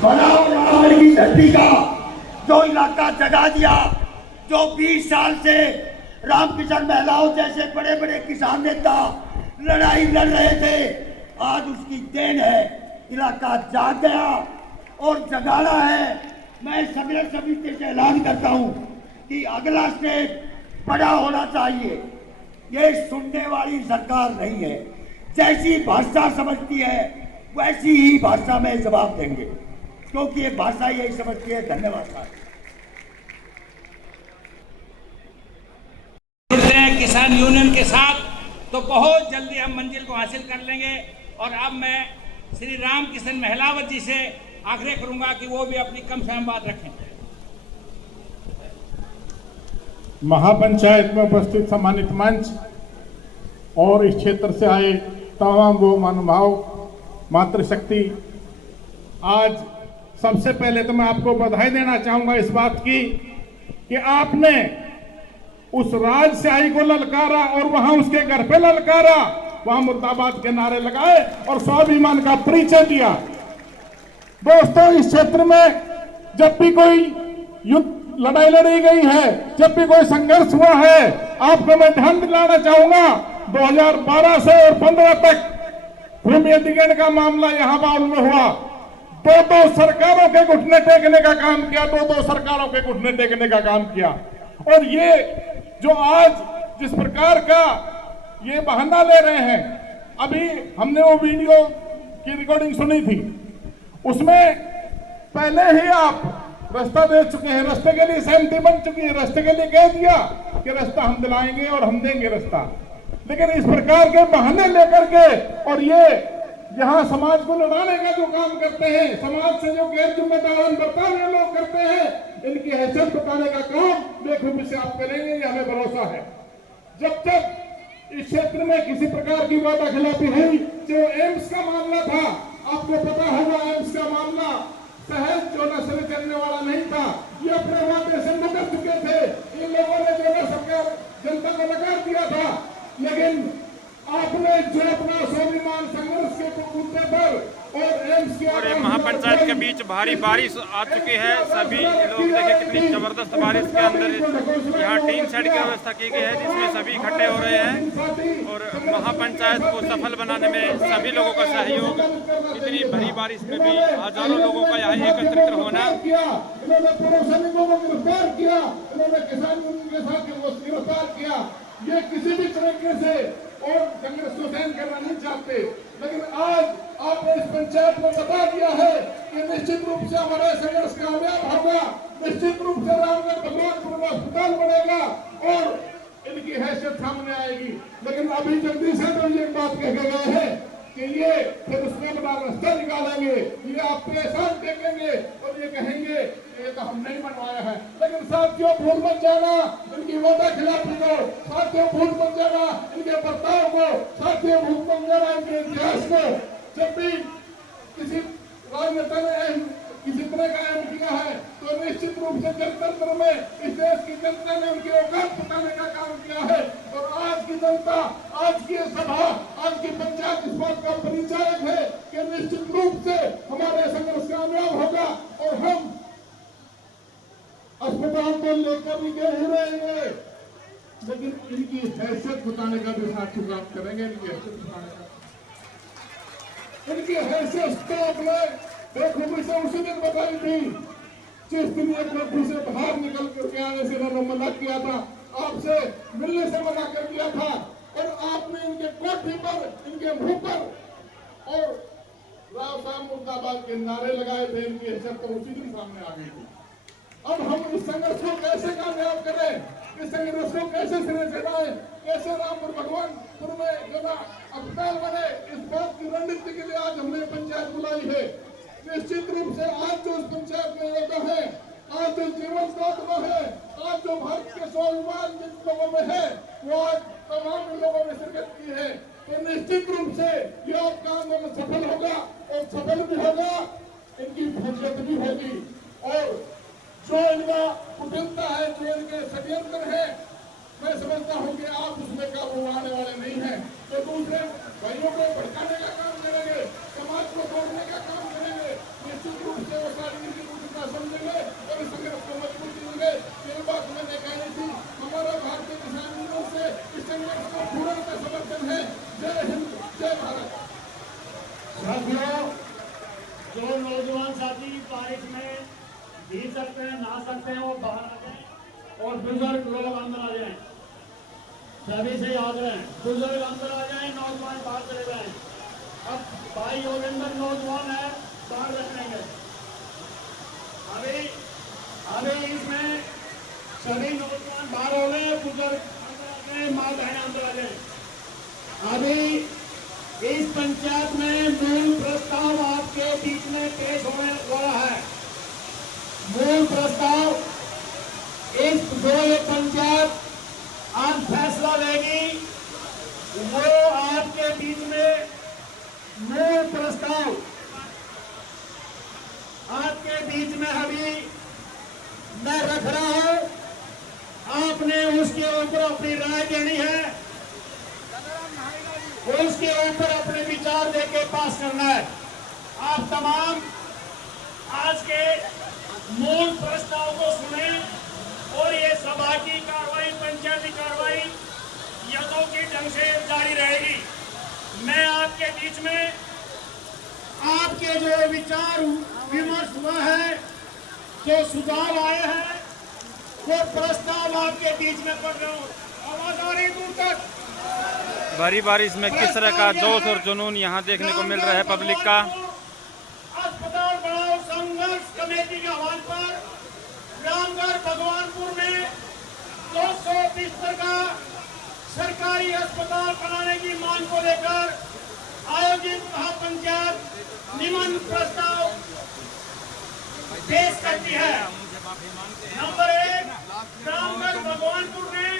बनाओ रावण की धरती का जो इलाका जगा दिया, जो 20 साल से रामकिशन महिलाओं जैसे बड़े बड़े किसान नेता लड़ाई लड़ रहे थे, आज उसकी देन है। इलाका जाग गया और जगाना है। मैं संघर्ष समिति से ऐलान करता हूं कि अगला स्टेज बड़ा होना चाहिए। ये सुनने वाली सरकार नहीं है, जैसी भाषा समझती है वैसी ही भाषा में जवाब देंगे, क्योंकि ये भाषा यही समझती है। धन्यवाद साहब। जुड़ते हैं किसान यूनियन के साथ तो बहुत जल्दी हम मंजिल को हासिल कर लेंगे। और अब मैं श्री रामकिशन महिलावत जी से आग्रह करूंगा कि वो भी अपनी कम से कम बात रखें। महापंचायत में उपस्थित सम्मानित मंच और इस क्षेत्र से आए तमाम वो महानुभाव, मातृशक्ति, आज सबसे पहले तो मैं आपको बधाई देना चाहूंगा इस बात की कि आपने उस राज स्याही को ललकारा और वहां उसके घर पे ललकारा, वहां मुर्दाबाद के नारे लगाए और स्वाभिमान का परिचय दिया। दोस्तों, इस क्षेत्र में जब भी कोई युद्ध लड़ाई लड़ी गई है, जब भी कोई संघर्ष हुआ है, आपको मैं ध्यान दिलाना चाहूंगा 2012 से और 15 तक भूमि अधिग्रहण का मामला यहां बाउल में हुआ। दो सरकारों के घुटने टेकने का काम किया, दो सरकारों के घुटने टेकने का काम किया। और ये जो आज जिस प्रकार का ये बहाना ले रहे हैं, अभी हमने वो वीडियो की रिकॉर्डिंग सुनी थी, उसमें पहले ही आप रास्ता दे चुके हैं, रास्ते के लिए सहमति बन चुकी है, रास्ते के लिए कह दिया कि रास्ता हम दिलाएंगे और हम देंगे रास्ता। लेकिन इस प्रकार के बहाने लेकर के और ये यहाँ समाज को लड़ाने का जो काम करते हैं, समाज से जो गैर जिम्मेदारान बर्ताव ये लोग करते हैं, इनकी हैसियत बताने का काम बेखूबी से आप करेंगे, ये हमें भरोसा है। जब तक इस क्षेत्र में किसी प्रकार की वादा खिलाफी हुई, जो एम्स का मामला था, आपको पता होगा एम्स का मामला सहज जो नशे करने वाला नहीं था, ये अपने वादे से मुकर चुके थे। इन लोगों ने जो सरकार जनता को नकार दिया था, लेकिन आपने जो अपना स्वाभिमान संघर्ष के मुद्दे पर और एम्स के महापंचायत के बीच भारी बारिश आ चुकी है। सभी लोग देखें कितनी जबरदस्त बारिश के अंदर यहाँ टीन शेड की व्यवस्था की गई है, जिसमें सभी इकट्ठे हो रहे हैं और महापंचायत को सफल बनाने में सभी लोगों का सहयोग, इतनी भरी बारिश में भी हजारों लोगों का यहाँ एकत्रित होना। इन्होंने पूर्व सैनिकों को गिरफ्तार किया, इन्होंने किसान यूनियन के साथ गिरफ्तार किया। ये किसी भी तरीके से और कांग्रेस को सहन करना नहीं चाहते, लेकिन आज आपने इस पंचायत में बता दिया है कि निश्चित रूप से हमारा संघर्ष कामयाब होगा, निश्चित रूप से रामगढ़ भगवानपुर में अस्पताल बनेगा और इनकी हैसियत सामने आएगी। लेकिन अभी जल्दी से तो ये बात कह के गए हैं कि ये फिर उसमें बड़ा रास्ता निकालेंगे, ये आप परेशान देखेंगे और ये कहेंगे ये तो हम नहीं बनवाया है। लेकिन साथियों, भूल मत जाना इनकी वादा खिलाफी को, साथियों भूल मत जाना इनके बर्ताव को, साथियों भूल मत जाना इनके इतिहास को। जब भी किसी राजनेता ने किसी तरह का अहम किया है तो निश्चित रूप से जनतंत्र में इस देश की जनता ने उनकी औकात बताने का काम किया है। और आज की जनता, आज की सभा, आज की पंचायत इस बात का परिचायक है कि निश्चित रूप से हमारे संघर्ष कामयाब होगा और हम अस्पताल को लेकर भी गए रहेंगे, लेकिन इनकी हैसियत बताने का भी साथ प्राप्त करेंगे। इनकी हैसियत तो अपने बेखूबी से उसी दिन बताई थी जिस दिन एक लोग से बाहर निकल करके आने से इन्होंने मना किया था, आपसे मिलने से मना कर दिया था और आपने इनके कोठी पर, इनके मुंह पर और राव साहब मुर्दाबाद के नारे लगाए थे। इनकी हैसियत तो उसी दिन सामने आ गई थी। अब हम इस संघर्ष को कैसे कामयाब करें, इस संघर्ष को कैसे सिरे से लाएं, कैसे रामपुर भगवानपुर में जो ना अस्पताल बने, इस बात की रणनीति के लिए आज हमने पंचायत बुलाई है। निश्चित रूप से आज जो इस पंचायत में होता है, आज जो जीवन तत्व है, आज जो भारत के स्वाभिमान जिन लोगों में है, वो आज तमाम लोगों ने शिरकत की है। तो निश्चित रूप से ये आपका आंदोलन सफल होगा और सफल भी होगा, इनकी हैसियत भी होगी। और जो इनका कुटिलता है, जो इनके षड्यंत्र है, मैं समझता हूँ कि आप उसमें काबू आने वाले नहीं हैं। तो दूसरे भाइयों को भड़काने का काम करेंगे, समाज को तोड़ने का काम करेंगे, निश्चित रूप से साथियों, जो नौजवान साथी बारिश में भीग सकते हैं, नहा सकते हैं, वो बाहर आ जाएं और बुजुर्ग लोग अंदर आ जाएं। सभी से याद रहें, बुजुर्ग अंदर आ जाएं, नौजवान बाहर चले जाएं। अब भाई योगेंद्र नौजवान है, बाहर रखेंगे। अभी इसमें सभी नौजवान बाहर हो गए, बुजुर्ग अंदर आ जाए, माँ बहन अंदर आ जाए। अभी इस पंचायत में मूल प्रस्ताव आपके बीच में पेश होने वाला है। मूल प्रस्ताव इस जो ये पंचायत आज फैसला लेगी, वो आपके बीच में मूल प्रस्ताव आपके बीच में अभी मैं रख रहा हूं। आपने उसके ऊपर अपनी राय देनी है, उसके ऊपर अपने विचार देके पास करना है। आप तमाम आज के मूल प्रस्ताव को सुने और ये सभा की कार्रवाई, पंचायती कार्रवाई यथोचित ढंग से जारी रहेगी। मैं आपके बीच में आपके जो विचार विमर्श हुआ है, जो सुझाव आए हैं, वो प्रस्ताव आपके बीच में पढ़ रहा हूँ। आवाज आ रही दूर तक। भारी बारिश में किस तरह का जोश और जुनून यहाँ देखने को मिल रहा है पब्लिक का। अस्पताल बढ़ाओ संघर्ष कमेटी के आह्वान पर रामगढ़ भगवानपुर में 200 बिस्तर का सरकारी अस्पताल बनाने की मांग को लेकर आयोजित महापंचायत निम्न प्रस्ताव पेश करती है। नंबर 1, रामगढ़ भगवानपुर में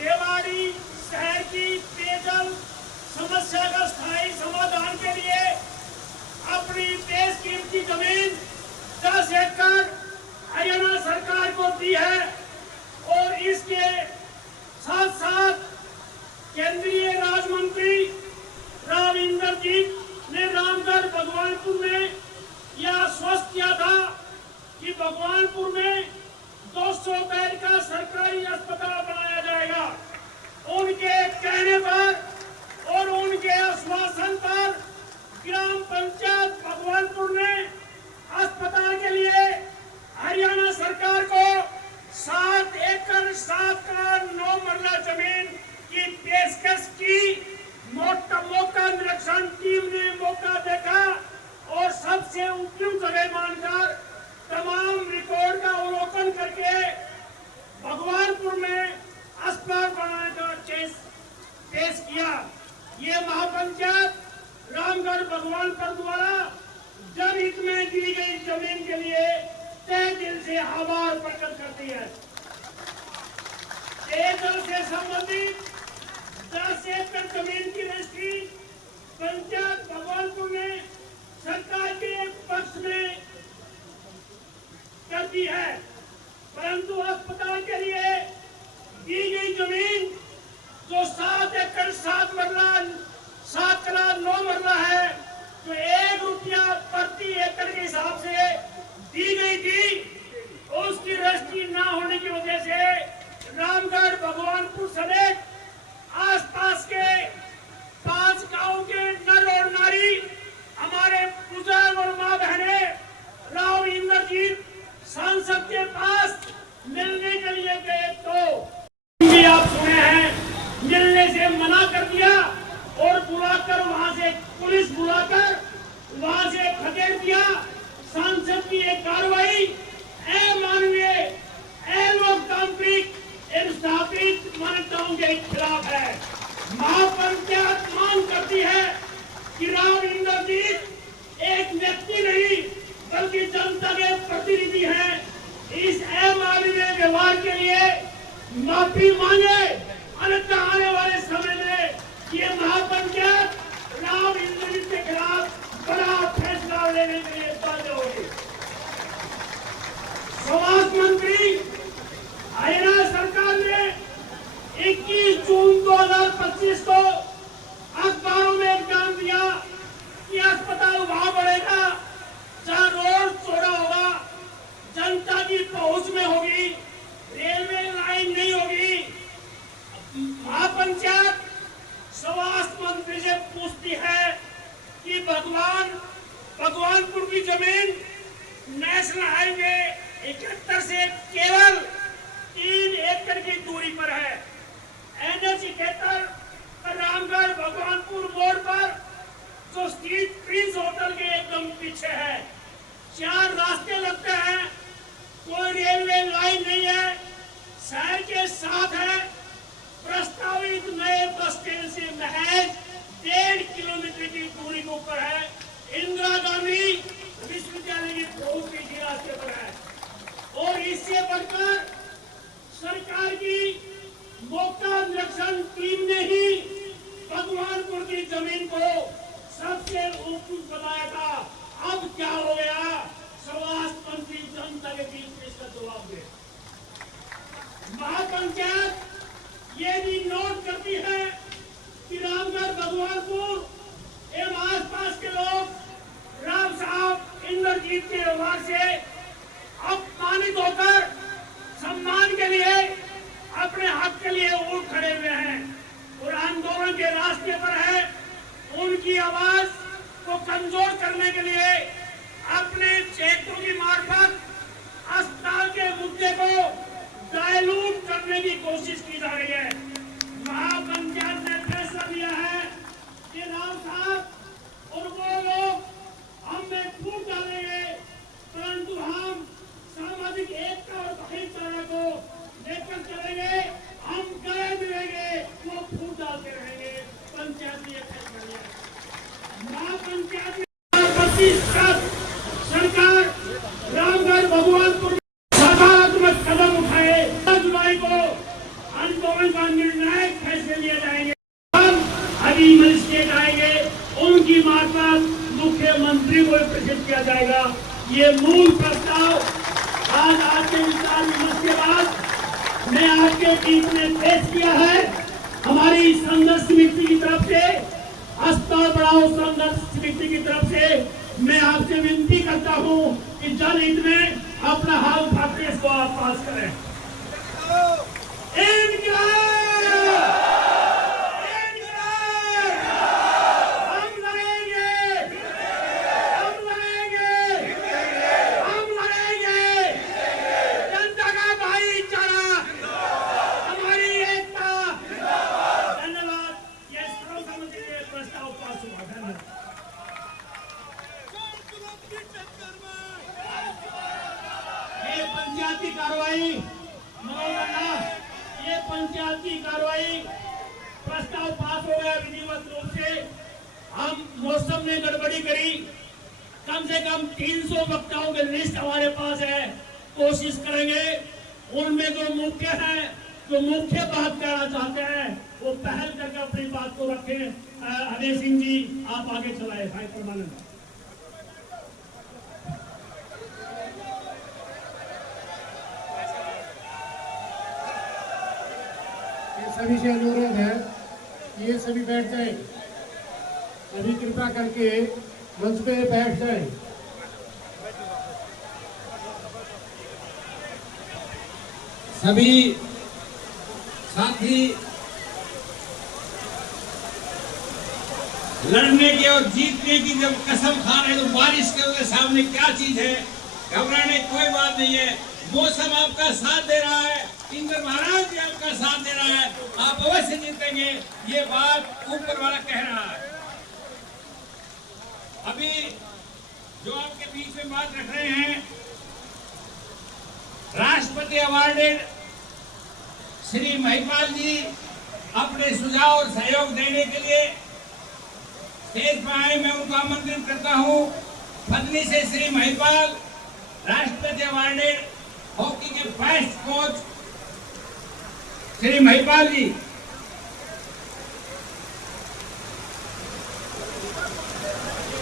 रेवाड़ी शहर की पेयजल समस्या का स्थायी समाधान के लिए अपनी बेशकीमती जमीन 10 एकड़ हरियाणा सरकार को दी है और इसके साथ साथ केंद्रीय राज्य मंत्री राव इंद्रजीत ने रामगढ़ भगवानपुर में यह आश्वस्त किया था कि भगवानपुर में 200 बेड का सरकारी अस्पताल बनाया जाएगा। उनके कहने पर और उनके आश्वासन पर ग्राम पंचायत भगवानपुर ने अस्पताल के लिए हरियाणा सरकार को 7 एकड़ 7 मरला जमीन की पेशकश की। मौका निरीक्षण टीम ने मौका देखा और सबसे उपयुक्त जगह मानकर तमाम रिकॉर्ड का अवलोकन करके भगवानपुर में अस्पताल बनाने का पेश किया। ये महापंचायत रामगढ़ भगवानपुर द्वारा जनहित में दी गई जमीन के लिए तहे दिल से आभार प्रकट करती है। पेयजल से संबंधित 10 एकड़ जमीन की रजिस्ट्री पंचायत भगवानपुर ने सरकार के पक्ष में कर दी है, परंतु अस्पताल के लिए दी गई जमीन जो 7 एकड़ 7 मरला 7 कनाल 9 मरला है, जो 1 रुपया प्रति एकड़ के हिसाब से दी गई थी, उसकी रजिस्ट्री न होने की वजह से रामगढ़ भगवानपुर समेत आसपास के 5 गांव के नर और नारी हमारे बुजुर्ग और माँ बहने राव इंद्रजीत सांसद के पास मिलने के लिए गए तो भी आप सुने हैं, मिलने से मना कर दिया और बुलाकर वहां से पुलिस बुलाकर वहां से खदेड़ दिया। सांसद की एक कार्रवाई अमानवीय अलोकतांत्रिक स्थापित मान्यताओं के खिलाफ है। महापंचायत मांग करती है कि राव इंद्रजीत एक व्यक्ति नहीं बल्कि जनता के प्रतिनिधि हैं। इस अमानवीय व्यवहार के लिए माफी मांगे, अन्यथा आने वाले समय में ये महापंचायत राव इंद्रजीत के खिलाफ बड़ा फैसला लेने के लिए बाध्य होगी। स्वास्थ्य मंत्री हरियाणा सरकार ने 21 जून 2025 को अखबारों में एक बयान दिया कि अस्पताल वहां बढ़ेगा जहां रोड चौड़ा होगा, जनता की पहुंच में होगी, रेलवे लाइन नहीं होगी। महापंचायत स्वास्थ्य मंत्री से पूछती है कि भगवान दौरान भगवानपुर की जमीन नेशनल हाईवे 71 से केवल 3 एकड़ की दूरी पर है। NH 71 रामगढ़ भगवानपुर मोड़ पर जो स्ट्रीट प्रिंस होटल के एकदम पीछे है। 4 रास्ते लगते हैं, कोई रेलवे लाइन नहीं है, शहर के साथ है। प्रस्तावित नए बस स्टैंड से महज 1.5 किलोमीटर की दूरी के ऊपर है। इंदिरा गांधी विश्वविद्यालय की बहुत ही रास्ते पर है। और इससे बढ़कर सरकार की मौका निरीक्षण टीम ने ही भगवानपुर की जमीन को सबसे उपयुक्त बनाया था। अब क्या हो गया? स्वास्थ्य मंत्री जनता के बीच में इसका जवाब दे। महापंचायत ये भी नोट करती है कि रामगढ़ भगवानपुर एवं आसपास के लोग राम साहब इंद्रजीत के व्यवहार से अपमानित होकर सम्मान के लिए अपने हक के लिए उठ खड़े हुए हैं और आंदोलन के रास्ते पर है। उनकी आवाज को कमजोर करने के लिए अपने क्षेत्रों की मार्फत अस्पताल के मुद्दे को डायलूट करने की कोशिश की जा रही है। महापंचायत ने फैसला लिया है कि राम साहब और वो लोग हम में फूट डालेंगे, परंतु हम सामाजिक एकता और भाईचारा को लेकर चलेंगे। हम गए मिलेंगे, वो फूट डालते रहेंगे। पंचायत ने फैसला लिया। महापंचायत सरकार रामगढ़ भगवानपुर सकारात्मक कदम उठाए। 10 जुलाई को आंदोलन का निर्णायक फैसले लिए जाएंगे। हम अभी मजिस्ट्रेट आएंगे, उनकी मार्फत मुख्यमंत्री को प्रेषित किया जाएगा। ये मूल प्रस्ताव आज आपके विचार विमर्श के बाद मैं आपके बीच में पेश किया है। हमारी संघर्ष समिति की तरफ से, अस्पताल बढ़ाओ संघर्ष समिति की तरफ से मैं आपसे विनती करता हूं कि जनहित में अपना हाल उठाते इसको आप पास करें। हम लड़ेंगे, हम लड़ेंगे, हम लड़ेंगे। जनता का भाईचारा, हमारी एकता। धन्यवाद। यह सर्वसम्मति से प्रस्ताव पास हुआ। धन्यवाद। ये पंचायती कार्रवाई ये पंचायती कार्रवाई प्रस्ताव पास हो गया विधिवत रूप से। हम मौसम में गड़बड़ी करी, कम से कम 300 वक्ताओं की लिस्ट हमारे पास है। कोशिश करेंगे उनमें जो मुख्य है, जो मुख्य बात कहना चाहते हैं, वो पहल करके अपनी बात को रखें। अजय सिंह जी आप आगे चलाए। भाई परमानंद। सभी से अनुरोध है कि ये सभी बैठ जाए। अभी कृपया करके मंच पे बैठ जाए। सभी साथी लड़ने की और जीतने की जब कसम खा रहे हैं तो बारिश के सामने क्या चीज है? घबराने कोई बात नहीं है। मौसम आपका साथ दे रहा है, इंद्र महाराज भी आपका साथ दे रहा है, आप अवश्य जीतेंगे। ये बात ऊपर वाला कह रहा है। अभी जो आपके बीच में बात रख रहे हैं, राष्ट्रपति अवार्डेड श्री महिपाल जी अपने सुझाव और सहयोग देने के लिए स्टेज पर आए। मैं उनको आमंत्रित करता हूं। पत्नी से श्री महिपाल, राष्ट्रपति अवार्डेड हॉकी के बेस्ट कोच श्री महिपाल जी।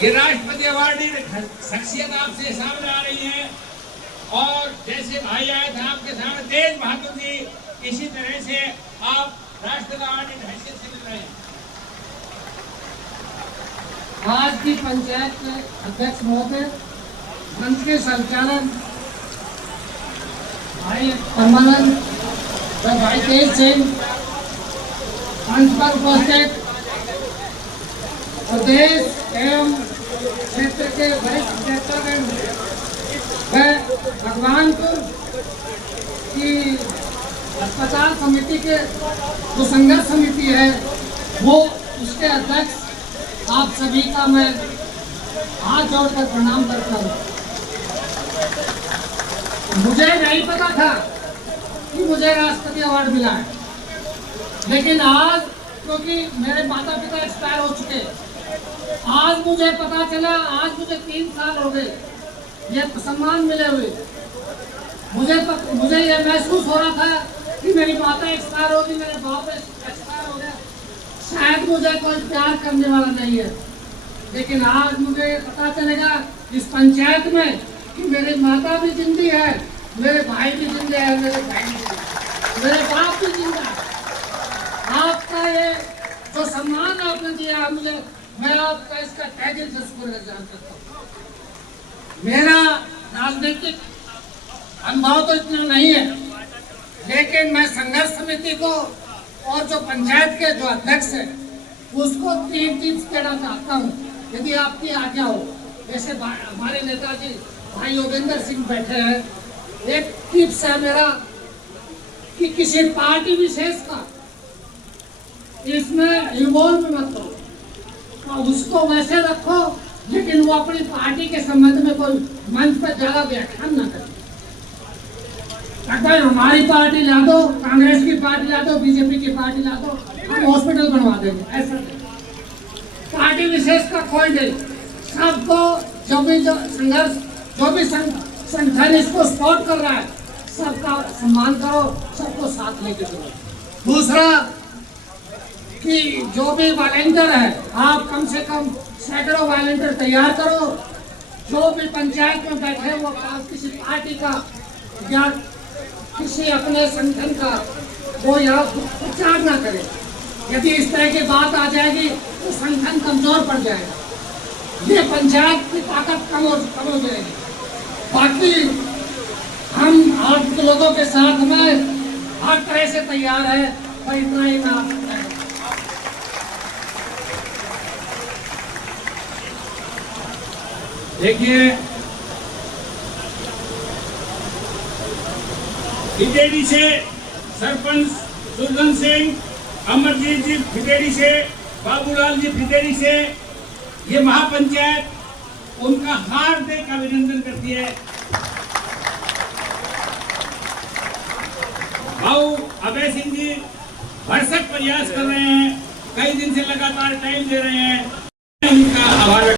ये राष्ट्रपति अवार्डी शख्सियत आपसे सामने आ रही है और जैसे भाई आए थे आपके सामने तेज बहादुर जी, इसी तरह से आप राष्ट्रपति अवार्डी हैसियत से मिल रहे हैं। आज की पंचायत के अध्यक्ष महोदय, मंच के संचालन भाई परमानंद व भाई तेज सिंह, मंच पर उपस्थित प्रदेश एवं के वरिष्ठ नेतागण, वह भगवानपुर की अस्पताल समिति के जो संघर्ष समिति है वो उसके अध्यक्ष आप सभी का मैं हाथ जोड़कर प्रणाम करता हूँ। मुझे नहीं पता था कि मुझे राष्ट्रपति अवार्ड मिला है, लेकिन आज क्योंकि मेरे माता पिता एक्सपायर हो चुके, आज मुझे पता चला, आज मुझे 3 साल हो गए ये सम्मान मिले हुए। मुझे ये महसूस हो रहा था कि मेरी माता एक्सपायर होगी, मेरे बाप एक्सपायर हो गया, शायद मुझे कोई प्यार करने वाला नहीं है, लेकिन आज मुझे पता चलेगा इस पंचायत में कि मेरी माता भी जिंदी है, मेरे भाई भी जिंदे हैं, मेरे बहन भी, मेरे बाप भी जिंदा है। आपका ये जो सम्मान आपने दिया मुझे, मैं आपका इसका तहे दिल से शुक्रगुजार करता हूँ। मेरा राजनीतिक अनुभव तो इतना नहीं है, लेकिन मैं संघर्ष समिति को और जो पंचायत के जो अध्यक्ष है उसको 3 टिप्स देना चाहता हूँ, यदि आपकी आज्ञा हो। जैसे हमारे नेताजी भाई योगेंद्र सिंह बैठे हैं, एक टिप्स है मेरा कि किसी पार्टी विशेष का इसमें इन्वॉल्व मत करो, तो उसको वैसे रखो, लेकिन वो अपनी पार्टी के संबंध में कोई मंच पर ज्यादा व्याख्यान न करे। भाई हमारी पार्टी ला दो, कांग्रेस की पार्टी ला दो, बीजेपी की पार्टी ला दो, हम हॉस्पिटल बनवा देंगे, ऐसा पार्टी विशेष का कोई नहीं। सबको जो संघर्ष, जो भी संगठन इसको सपोर्ट कर रहा है, सबका सम्मान करो, सबको साथ लेके चलो। दूसरा कि जो भी वॉलंटियर है, आप कम से कम सैकड़ों वॉलंटियर तैयार करो, जो भी पंचायत में बैठे वो किसी पार्टी का या किसी अपने संगठन का वो यहाँ प्रचार ना करे। यदि इस तरह की बात आ जाएगी तो संगठन कमजोर पड़ जाएगा, ये पंचायत की ताकत कम हो जाएगी। बाकी हम आप लोगों के साथ में हर तरह से तैयार है, और इतना ही मैं आपको देखिए, फिटेरी से सरपंच सुरजन सिंह, अमरजीत जी फिटेरी से, बाबूलाल जी फिटेरी से, ये महापंचायत उनका हार्दिक अभिनंदन करती है। भाऊ अभय सिंह जी भरसक प्रयास कर रहे हैं, कई दिन से लगातार टाइम दे रहे हैं, उनका आभार।